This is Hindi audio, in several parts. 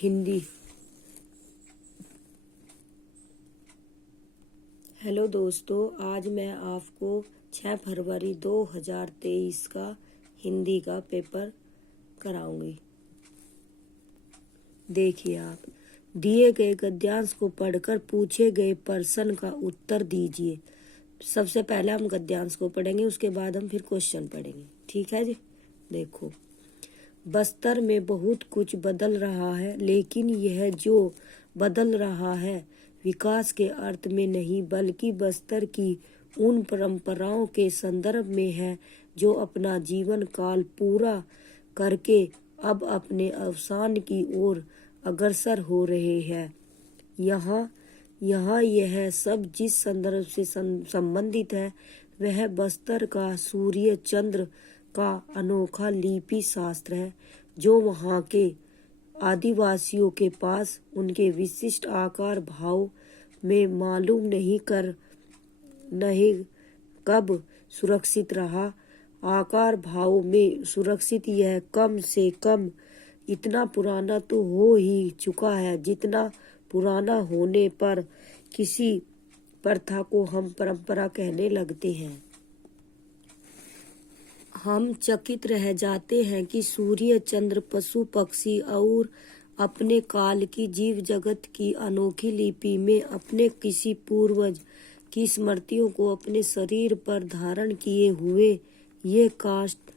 हिंदी। हेलो दोस्तों, आज मैं आपको 6 फरवरी 2023 का हिंदी का पेपर कराऊंगी। देखिए, आप दिए गए गद्यांश को पढ़कर पूछे गए प्रश्न का उत्तर दीजिए। सबसे पहले हम गद्यांश को पढ़ेंगे, उसके बाद हम फिर क्वेश्चन पढ़ेंगे। ठीक है जी। देखो, बस्तर में बहुत कुछ बदल रहा है, लेकिन यह जो बदल रहा है विकास के अर्थ में नहीं, बल्कि बस्तर की उन परंपराओं के संदर्भ में है जो अपना जीवन काल पूरा करके अब अपने अवसान की ओर अग्रसर हो रहे हैं। यहाँ यह सब जिस संदर्भ से संबंधित है वह बस्तर का सूर्य चंद्र का अनोखा लिपि शास्त्र है, जो वहाँ के आदिवासियों के पास उनके विशिष्ट आकार भाव में मालूम नहीं कब सुरक्षित रहा। आकार भाव में सुरक्षित यह कम से कम इतना पुराना तो हो ही चुका है जितना पुराना होने पर किसी प्रथा को हम परंपरा कहने लगते हैं। हम चकित रह जाते हैं कि सूर्य चंद्र पशु पक्षी और अपने काल की जीव जगत की अनोखी लिपि में अपने किसी पूर्वज की स्मृतियों को अपने शरीर पर धारण किए हुए ये काष्ठ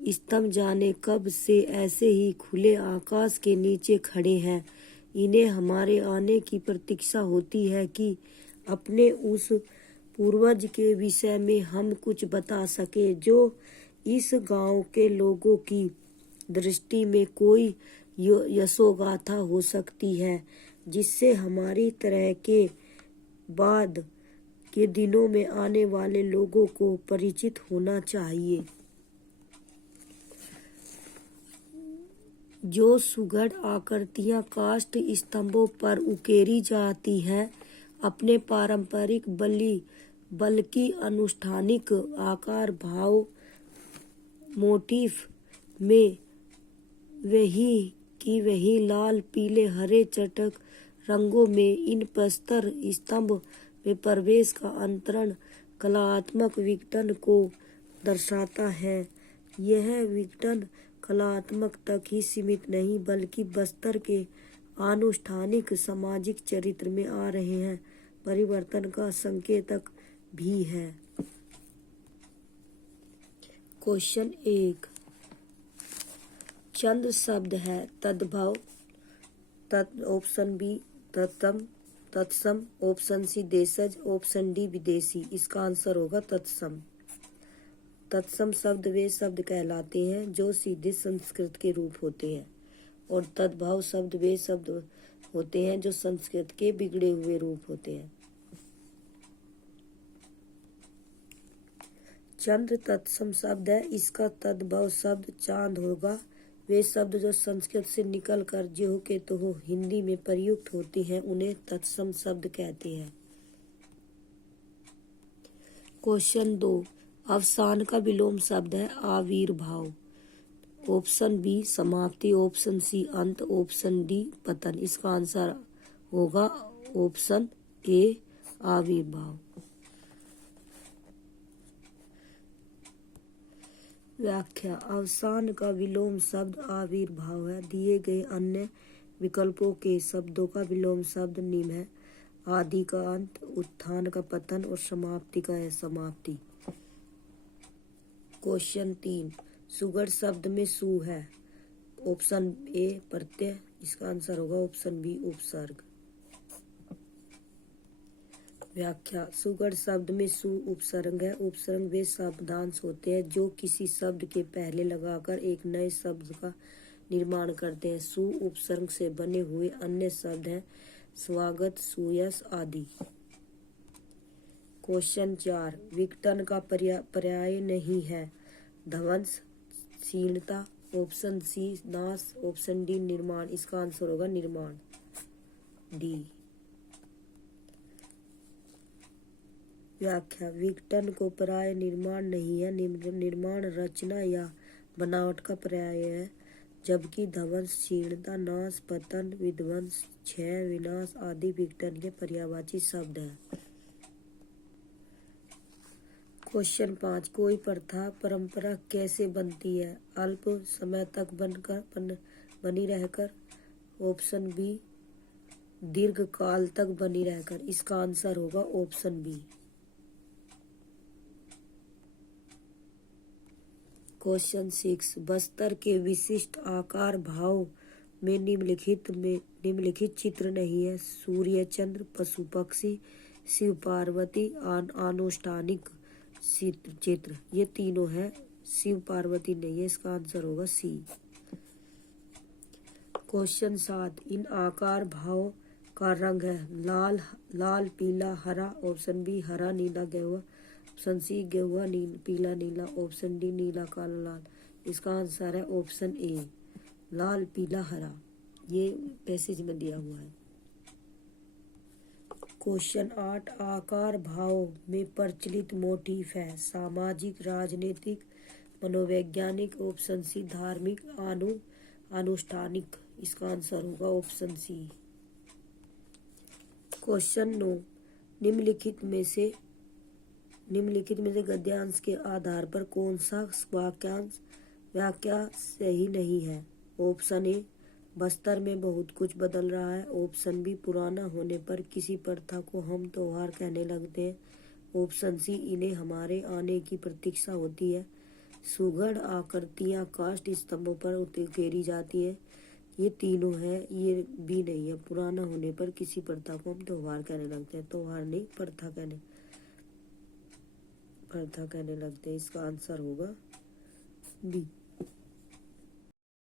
स्तंभ जाने कब से ऐसे ही खुले आकाश के नीचे खड़े हैं। इन्हें हमारे आने की प्रतीक्षा होती है कि अपने उस पूर्वज के विषय में हम कुछ बता सके जो इस गांव के लोगों की दृष्टि में कोई यशोगाथा हो सकती है, जिससे हमारी तरह के बाद के दिनों में आने वाले लोगों को परिचित होना चाहिए। जो सुघड़ आकृतियां काष्ठ स्तंभों पर उकेरी जाती हैं, अपने पारंपरिक बल्कि अनुष्ठानिक आकार भाव मोटिफ में वही लाल पीले हरे चटक रंगों में इन प्रस्तर स्तंभ में प्रवेश का अंतरण कलात्मक विघटन को दर्शाता है। यह विघटन कलात्मक तक ही सीमित नहीं, बल्कि बस्तर के आनुष्ठानिक सामाजिक चरित्र में आ रहे हैं परिवर्तन का संकेतक भी है। क्वेश्चन 1, चंद शब्द है तद्भव, ऑप्शन बी तत्सम, ऑप्शन सी देशज, ऑप्शन डी विदेशी। इसका आंसर होगा तत्सम। तत्सम शब्द वे शब्द कहलाते हैं जो सीधे संस्कृत के रूप होते हैं, और तद्भव शब्द वे शब्द होते हैं जो संस्कृत के बिगड़े हुए रूप होते हैं। चंद्र तत्सम शब्द है, इसका तद्भव शब्द चांद होगा। वे शब्द जो संस्कृत से निकल कर जो के तो हो हिंदी में प्रयुक्त होती हैं उन्हें तत्सम शब्द कहते हैं। क्वेश्चन 2, अवसान का विलोम शब्द है आविर्भाव। ऑप्शन बी समाप्ति, ऑप्शन सी अंत, ऑप्शन डी पतन। इसका आंसर होगा ऑप्शन ए आविर्भाव। व्याख्या, अवसान का विलोम शब्द आविर्भाव है। दिए गए अन्य विकल्पों के शब्दों का विलोम शब्द निम्न है: आदि का अंत, उत्थान का पतन और समाप्ति का है समाप्ति। क्वेश्चन 3, सुगढ़ शब्द में सु है। ऑप्शन ए प्रत्यय, इसका आंसर होगा ऑप्शन बी उपसर्ग। व्याख्या, सुगढ़ शब्द में सु उपसर्ग है। उपसर्ग वे शब्दांश होते हैं जो किसी शब्द के पहले लगाकर एक नए शब्द का निर्माण करते हैं। सु उपसर्ग से बने हुए अन्य शब्द हैं स्वागत, सुयश आदि। क्वेश्चन 4, विघटन का पर्याय नहीं है। ध्वंस, क्षीणता, ऑप्शन सी नाश, ऑप्शन डी निर्माण। इसका आंसर होगा निर्माण, डी। व्याख्या, विघटन को पर्याय निर्माण नहीं है। निर्माण रचना या बनावट का पर्याय है। जबकि ध्वंस, क्षीणता, नाश, पतन, विध्वंस, क्षय, विनाश आदि विघटन के पर्यायवाची शब्द हैं। क्वेश्चन 5, कोई प्रथा परंपरा कैसे बनती है? अल्प समय तक बनी रहकर। ऑप्शन बी, दीर्घ काल तक बनी रहकर। इसका आंसर होगा ऑप्शन बी। क्वेश्चन 6, बस्तर के विशिष्ट आकार भाव में निम्नलिखित चित्र नहीं है। सूर्य चंद्र, पशु पक्षी, शिव पार्वती, अनुष्ठानिक चित्र। ये तीनों है, शिव पार्वती नहीं है। इसका आंसर होगा सी। क्वेश्चन 7, इन आकार भाव का रंग है लाल, पीला, हरा। ऑप्शन बी, हरा, नीला, गेहुआ। ऑप्शन सी, गेहुआ, पीला, नीला। ऑप्शन डी, नीला, काला, लाल। इसका आंसर है ऑप्शन ए, लाल, पीला, हरा। ये पैसेज में दिया हुआ है। क्वेश्चन 8, आकार भाव में प्रचलित मोटिफ है। सामाजिक, राजनीतिक, मनोवैज्ञानिक। ऑप्शन सी, धार्मिक, अनुष्ठानिक। इसका आंसर होगा ऑप्शन सी। क्वेश्चन 9, निम्नलिखित में से गद्यांश के आधार पर कौन सा वाक्य सही नहीं है? ऑप्शन ए, बस्तर में बहुत कुछ बदल रहा है। ऑप्शन बी, पुराना होने पर किसी प्रथा को हम त्योहार कहने लगते हैं। ऑप्शन सी, इन्हें हमारे आने की प्रतीक्षा होती है। सुघड़ आकृतियां काष्ठ स्तंभों पर उकेरी जाती है। ये तीनों है, ये भी नहीं है। पुराना होने पर किसी प्रथा को हम त्योहार कहने लगते हैं। त्योहार नहीं, प्रथा कहने लगते हैं। इसका आंसर होगा बी।